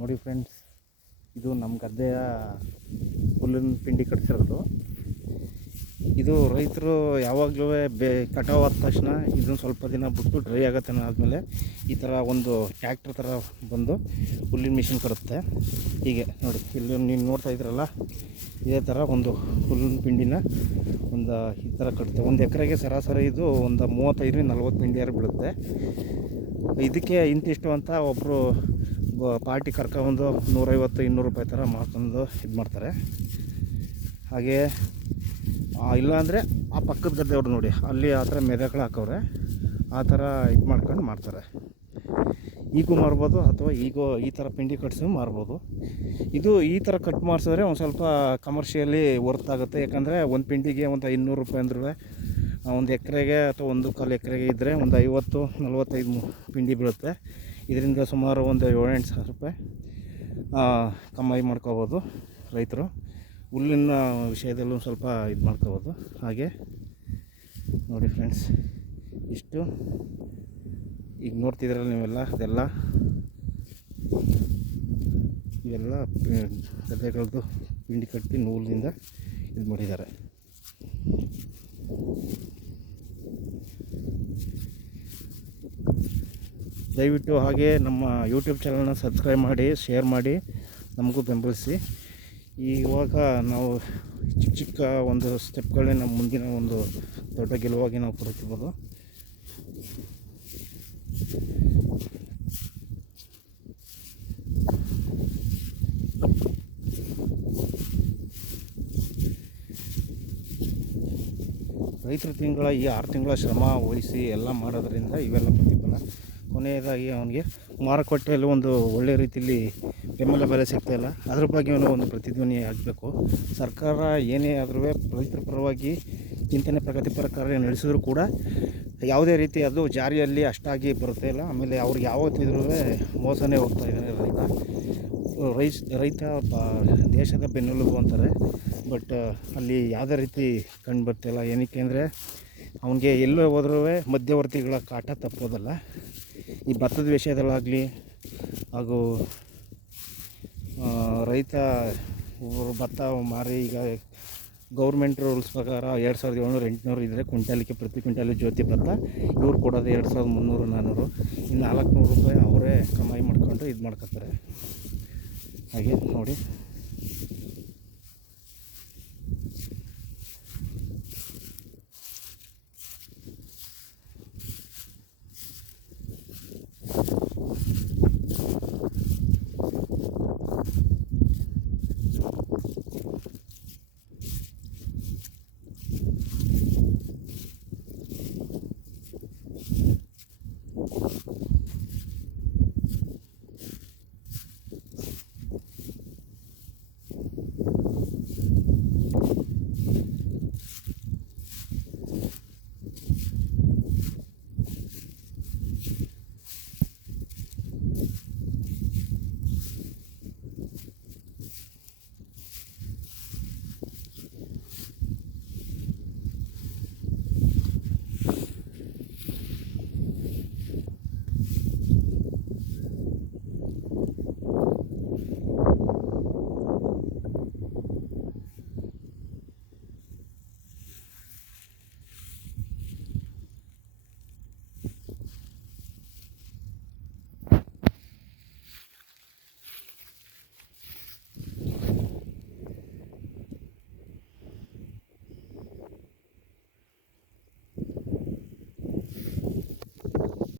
ನೋಡಿ ಫ್ರೆಂಡ್ಸ್, ಇದು ನಮ್ಮ ಗದ್ದೆಯ ಹುಲ್ಲಿನ ಪಿಂಡಿ ಕಟ್ಸಿರೋದು. ಇದು ರೈತರು ಯಾವಾಗಲೂ ಕಟಾವು ಆದ ತಕ್ಷಣ ಇದನ್ನು ಸ್ವಲ್ಪ ದಿನ ಬಿಟ್ಟು ಡ್ರೈ ಆಗತ್ತೆ ಆದಮೇಲೆ ಈ ಥರ ಒಂದು ಟ್ಯಾಕ್ಟ್ರ್ ಥರ ಬಂದು ಹುಲ್ಲಿನ ಮಿಷಿನ್ ಕಡುತ್ತೆ. ಹೀಗೆ ನೋಡಿ, ಇಲ್ಲಿ ನೀವು ನೋಡ್ತಾ ಇದ್ದೀರಲ್ಲ, ಇದೇ ಥರ ಒಂದು ಹುಲ್ಲಿನ ಪಿಂಡಿನ ಈ ಥರ ಕಟ್ಟುತ್ತೆ. ಒಂದು ಎಕರೆಗೆ ಸರಾಸರಿ ಇದು ಒಂದು 35-40 ಪಿಂಡಿಯಾರು ಬೀಳುತ್ತೆ. ಇದಕ್ಕೆ ಇಂತಿಷ್ಟು ಅಂತ ಒಬ್ಬರು ಪಾರ್ಟಿ ಕರ್ಕೊಂಡು 150-200 ರೂಪಾಯಿ ಥರ ಮಾಡ್ಕೊಂಡು ಇದು ಮಾಡ್ತಾರೆ. ಹಾಗೆ ಇಲ್ಲಾಂದರೆ ಆ ಪಕ್ಕದ ಗದ್ದೆಯವ್ರು ನೋಡಿ, ಅಲ್ಲಿ ಆ ಥರ ಮೆದೆಗಳು ಹಾಕವ್ರೆ, ಆ ಥರ ಇದು ಮಾಡ್ಕೊಂಡು ಮಾಡ್ತಾರೆ. ಈಗೂ ಮಾರ್ಬೋದು ಅಥವಾ ಈ ಥರ ಪಿಂಡಿ ಕಟ್ಸಿ ಮಾರ್ಬೋದು. ಇದು ಈ ಥರ ಕಟ್ ಮಾಡಿಸಿದ್ರೆ ಒಂದು ಸ್ವಲ್ಪ ಕಮರ್ಷಿಯಲಿ ವರ್ತ್ ಆಗುತ್ತೆ. ಯಾಕಂದರೆ ಒಂದು ಪಿಂಡಿಗೆ ಒಂದು 500 ರೂಪಾಯಿ ಅಂದ್ರೂ ಒಂದು ಎಕರೆಗೆ ಅಥವಾ 1/4 ಎಕರೆಗೆ ಇದ್ದರೆ ಒಂದು 50-45 ಪಿಂಡಿ ಬೀಳುತ್ತೆ. ಇದರಿಂದ ಸುಮಾರು ಒಂದು 7-8 ಸಾವಿರ ರೂಪಾಯಿ ಕಮಾಯಿ ಮಾಡ್ಕೋಬೋದು ರೈತರು. ಹುಲ್ಲಿನ ವಿಷಯದಲ್ಲೂ ಸ್ವಲ್ಪ ಇದು ಮಾಡ್ಕೋಬೋದು. ಹಾಗೆ ನೋಡಿ ಫ್ರೆಂಡ್ಸ್, ಇಷ್ಟು ಈಗ ನೋಡ್ತಿದ್ದೀರಲ್ಲ ನೀವೆಲ್ಲ, ಇವೆಲ್ಲ ಗದ್ದೆಗಳದ್ದು ಪಿಂಡಿ ಕಟ್ಟಿ ನೂಲಿನಿಂದ ಇದು ಮಾಡಿದ್ದಾರೆ. ದಯವಿಟ್ಟು ಹಾಗೆ ನಮ್ಮ ಯೂಟ್ಯೂಬ್ ಚಾನಲ್ನ ಸಬ್ಸ್ಕ್ರೈಬ್ ಮಾಡಿ, ಶೇರ್ ಮಾಡಿ, ನಮಗೂ ಬೆಂಬಲಿಸಿ. ಇವಾಗ ನಾವು ಚಿಕ್ಕ ಒಂದು ಸ್ಟೆಪ್ಗಳೇ ನಮ್ಮ ಮುಂದಿನ ಒಂದು ದೊಡ್ಡ ಗೆಲುವಾಗಿ ನಾವು ಪಡ್ಕೋಬೋದು. ರೈತರ ಈ 6 ತಿಂಗಳ ಶ್ರಮ ವಹಿಸಿ ಎಲ್ಲ ಮಾಡೋದ್ರಿಂದ ಇವೆಲ್ಲ ಪ್ರತಿಫಲ. ಕೊನೆಯದಾಗಿ ಅವನಿಗೆ ಮಾರುಕಟ್ಟೆಯಲ್ಲಿ ಒಂದು ಒಳ್ಳೆ ರೀತಿಯಲ್ಲಿ ಬೆಂಬಲ ಬೆಲೆ ಸಿಗ್ತಾಯಿಲ್ಲ, ಅದ್ರ ಬಗ್ಗೆ ಅವನು ಒಂದು ಪ್ರತಿಧ್ವನಿ ಆಗಬೇಕು. ಸರ್ಕಾರ ಏನೇ ಆದರೂ ರೈತರ ಪರವಾಗಿ ಚಿಂತನೆ ಪ್ರಗತಿಪರ ಕಾರ್ಯ ನಡೆಸಿದ್ರು ಕೂಡ ಯಾವುದೇ ರೀತಿ ಅದು ಜಾರಿಯಲ್ಲಿ ಅಷ್ಟಾಗಿ ಬರುತ್ತೆ ಇಲ್ಲ. ಆಮೇಲೆ ಅವ್ರಿಗೆ ಯಾವತ್ತಿದ್ರೂ ಮೋಸನೇ ಹೋಗ್ತಾ ಇದ್ದಾರೆ ರೈತ ದೇಶದ ಬೆನ್ನೆಲುಬು ಅಂತಾರೆ. ಬಟ್ ಅಲ್ಲಿ ಯಾವುದೇ ರೀತಿ ಕಂಡು ಬರ್ತಿಲ್ಲ. ಏನಕ್ಕೆ ಅಂದರೆ ಅವನಿಗೆ ಎಲ್ಲೋ ಹೋದ್ರೂ ಮಧ್ಯವರ್ತಿಗಳ ಕಾಟ ತಪ್ಪೋದಲ್ಲ. ಈ ಭತ್ತದ ವಿಷಯದಲ್ಲಾಗಲಿ ಹಾಗೂ ರೈತ ಭತ್ತ ಮಾರಿ ಈಗ ಗೌರ್ಮೆಂಟ್ ರೂಲ್ಸ್ ಪ್ರಕಾರ 2700-2800 ಇದ್ದರೆ ಕ್ವಿಂಟಾಲಿಗೆ ಪ್ರತಿ ಕ್ವಿಂಟಾಲಿಗೆ ಜ್ಯೋತಿ ಭತ್ತ ಇವ್ರು ಕೊಡೋದು 2300-400. ಇನ್ನು 400 ರೂಪಾಯಿ ಅವರೇ ಕಮಾಯಿ ಮಾಡ್ಕೊಂಡು ಇದು ಮಾಡ್ಕೊತಾರೆ. ಹಾಗೆ ನೋಡಿ,